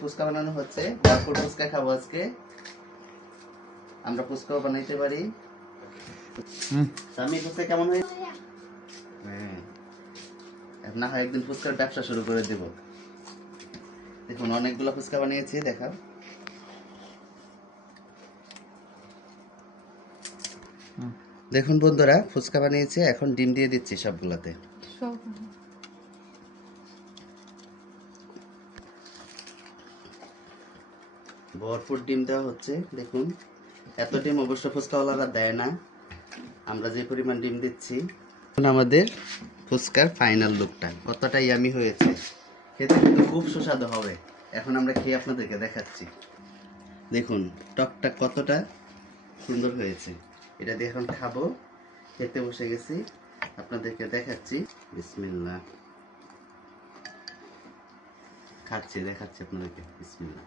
ফুচকা বানানো হচ্ছে, ভরপুর ফুচকা খাবো আজকে। আমরা ফুচকাও বানাইতে পারি। স্বামী ফুচকা কেমন হয়েছে? হ্যাঁ, না হয় একদিন ফুচকার ব্যবসা শুরু করে দেব। দেখুন অনেকগুলো ফুচকা বানিয়েছি, দেখাও। দেখুন বন্ধুরা, ফুচকা বানিয়েছে, এখন ডিম দিয়ে দিচ্ছি সবগুলাতে। ভরপুর ডিম দেওয়া হচ্ছে। দেখুন এত ডিম অবশ্য ফুচকাওয়ালারা দেয় না, আমরা যে পরিমাণ ডিম দিচ্ছি। এখন আমাদের ফুচকার ফাইনাল লুকটা কতটা ইয়ামি হয়েছে, খেতে কিন্তু খুব সুস্বাদু হবে। এখন আমরা খেয়ে আপনাদেরকে দেখাচ্ছি। দেখুন টকটা কতটা সুন্দর হয়েছে। এটা দিয়ে এখন খাবো, খেতে বসে গেছি, আপনাদেরকে দেখাচ্ছি। বিসমিল্লাহ, খাচ্ছি, দেখাচ্ছি আপনাদেরকে। বিসমিল্লাহ।